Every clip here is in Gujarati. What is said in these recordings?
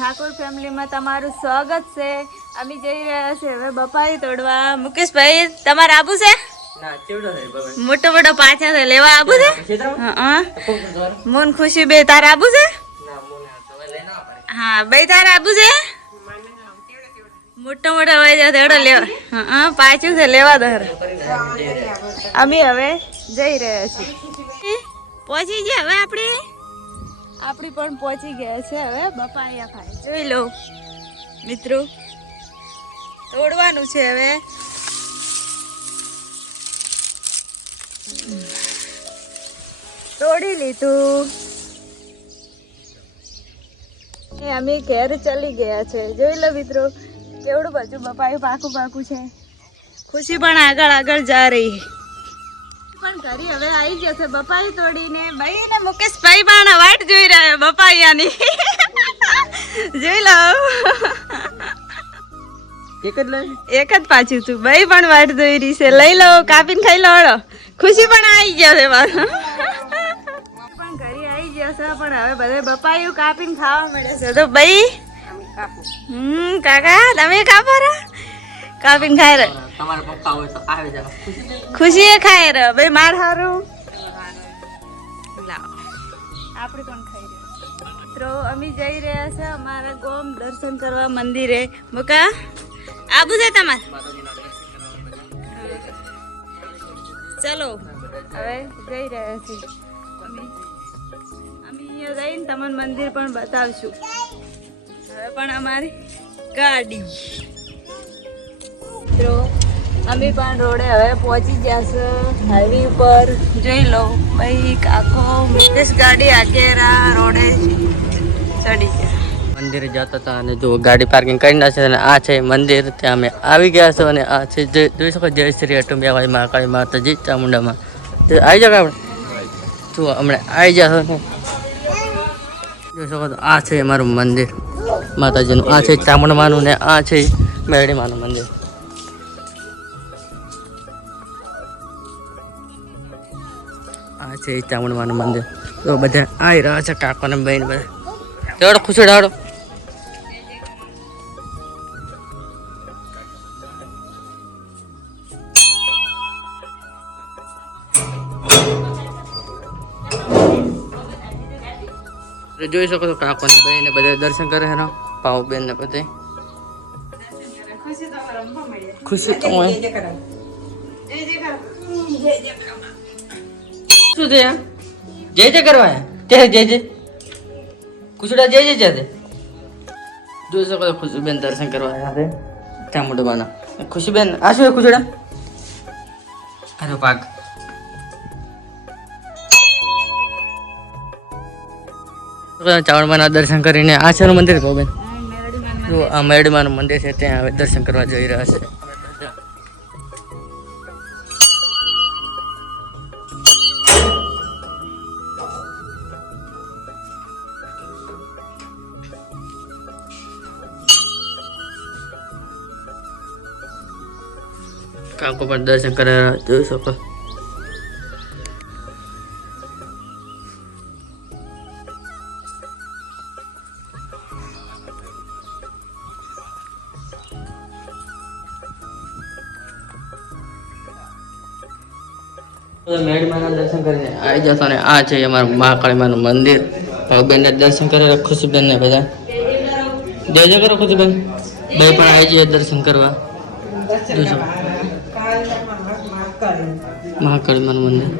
ઠાકોર ફેમિલીમાં તમારું સ્વાગત છે. અમે જઈ રહ્યા છે હવે બપાઈ તોડવા. મુકેશભાઈ તમારે આબુ છે? મોટો મોટો પાછા છે લેવા આબુ છે? હા. મોન ખુશી બે તારે આબુ છે? હા બે તારે આબુ છે? મોટો મોટો હોય છે તેડો લેવા. હા પાછું છે લેવા દર. અમે હવે જઈ રહ્યા છીએ. પહોંચી ગયા હવે આપણી પણ પહોંચી ગયા છે હવે બપાયા ખાય. જોઈ લો મિત્રો, તોડવાનું છે હવે. તોડી લીધું. અમે ઘેર ચલી ગયા છે. જોઈ લો મિત્રો કેવડું બધું બપાયું પાકું પાકું છે. ખુશી પણ આગળ જા રહી પણ ઘરે હવે આવી જશે બપાઈ તોડીને. ભાઈ ને મુકેશભાઈ પણ વાટ જોઈ રહ્યા બપાયાની. જોઈ લો એક જ પાછું તું ભાઈ પણ વાટ જોઈ રહી છે. લઈ લો કાપીને ખાઈ લો. ખુશી પણ આવી ગયા છે મારું પણ ઘરે આવી ગયા છે. પણ હવે બધા બપાયું કાપીને ખાવા મળે છે. તો ભાઈ કાકા તમે કાપો રો કાપીને ખાય રે. તમારે પપ્પા હોય તો આવી જાવ. ખુશી એ ખાય રે ભાઈ માર હારું લાવ આપણે કોણ ખાઈ રહ્યા. મિત્રો અમે જઈ રહ્યા છે અમારા ગોમ દર્શન કરવા મંદિરે. મુકા આબુ છે તમારે? ચલો હવે જઈ રહ્યા છીએ. અમે અહીંયા જઈને તમને મંદિર પણ બતાવશું. હવે પણ અમારી ગાડી. મિત્રો અમે પણ રોડે હવે પહોંચી ગયા છે હાઈવે ઉપર. જોઈ લો ભાઈ આખો મુકેશ ગાડી આકેરા રોડે ચડી ગયા. મંદિરે જતા હતા અને જો ગાડી પાર્કિંગ કરી નાખે અને આ છે મંદિર. ત્યાં અમે આવી ગયા છો અને આ છે જોઈ શકો જય શ્રી અટુંબિયાવાળી મહાકાળી માતાજી ચામુંડામાં. આવી જાવ આપણે જો હમણાં આવી જશો ને જોઈ શકો તો આ છે અમારું મંદિર માતાજીનું. આ છે ચામુંડામાનું ને આ છે મેરડીમાનું મંદિર. આ છે ચામુંડામાનું મંદિર. તો બધા આવી રહ્યા છે કાકો ને બહેન બધા. તેવડો ખુશડાડો જોઈ શકો છો કાકો ને બહેન ને બધા દર્શન કરે છે. પાવ બેન ને બધા ખુશી તો હોય શું છે જય જય કરવા ત્યારે જય જય ખુશડા જય જય જાતે જોઈ શકો છો. ખુશીબેન દર્શન કરવા આવ્યા છે ચામુંડામાના. ખુશીબેન આ શું ખુશડા અરે પાક ચાવણમાના દર્શન કરીને આ છે મંદિર બેન. જો આ મેરડીમાનું મંદિર છે ત્યાં હવે દર્શન કરવા જઈ રહ્યા છે. કાકો પણ દર્શન કરે જોઈ શકો. મેરડીમાના દર્શન કરીને આવી જશો ને આ છે અમારું મહાકાળીમાનું મંદિર. બેન ને દર્શન કરે ખુશીબેન ને બધા જય જય કરો. ખુશીબેન બે પણ આવી જાય દર્શન કરવા. જોશો મહાકાળીમાનું મંદિર.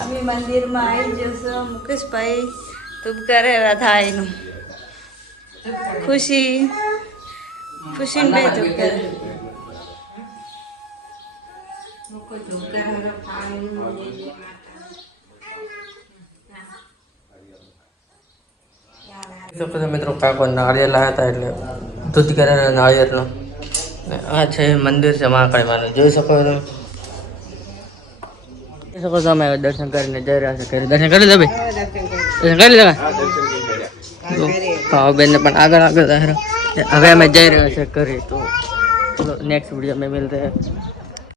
અમે મંદિરમાં આવી જશો. મુકેશભાઈ તું કરે રાધાઈનું ખુશી બે તું કરે. મિત્રો કાકો નાળિયેર લાવ્યા હતા એટલે દૂધ કરેલા નાળિયેરનો. આ છે મંદિર છે મહાકાળીમાનું. જોઈ શકો તમે જોઈ શકો છો. અમે દર્શન કરીને જઈ રહ્યા છે. દર્શન કરી લે ભાઈ દર્શન કરી લે. ભાવબેન ને પણ આગળ હવે અમે જઈ રહ્યા છે ઘરે. તો ચલો નેક્સ્ટ વિડીયો में मिलते हैं.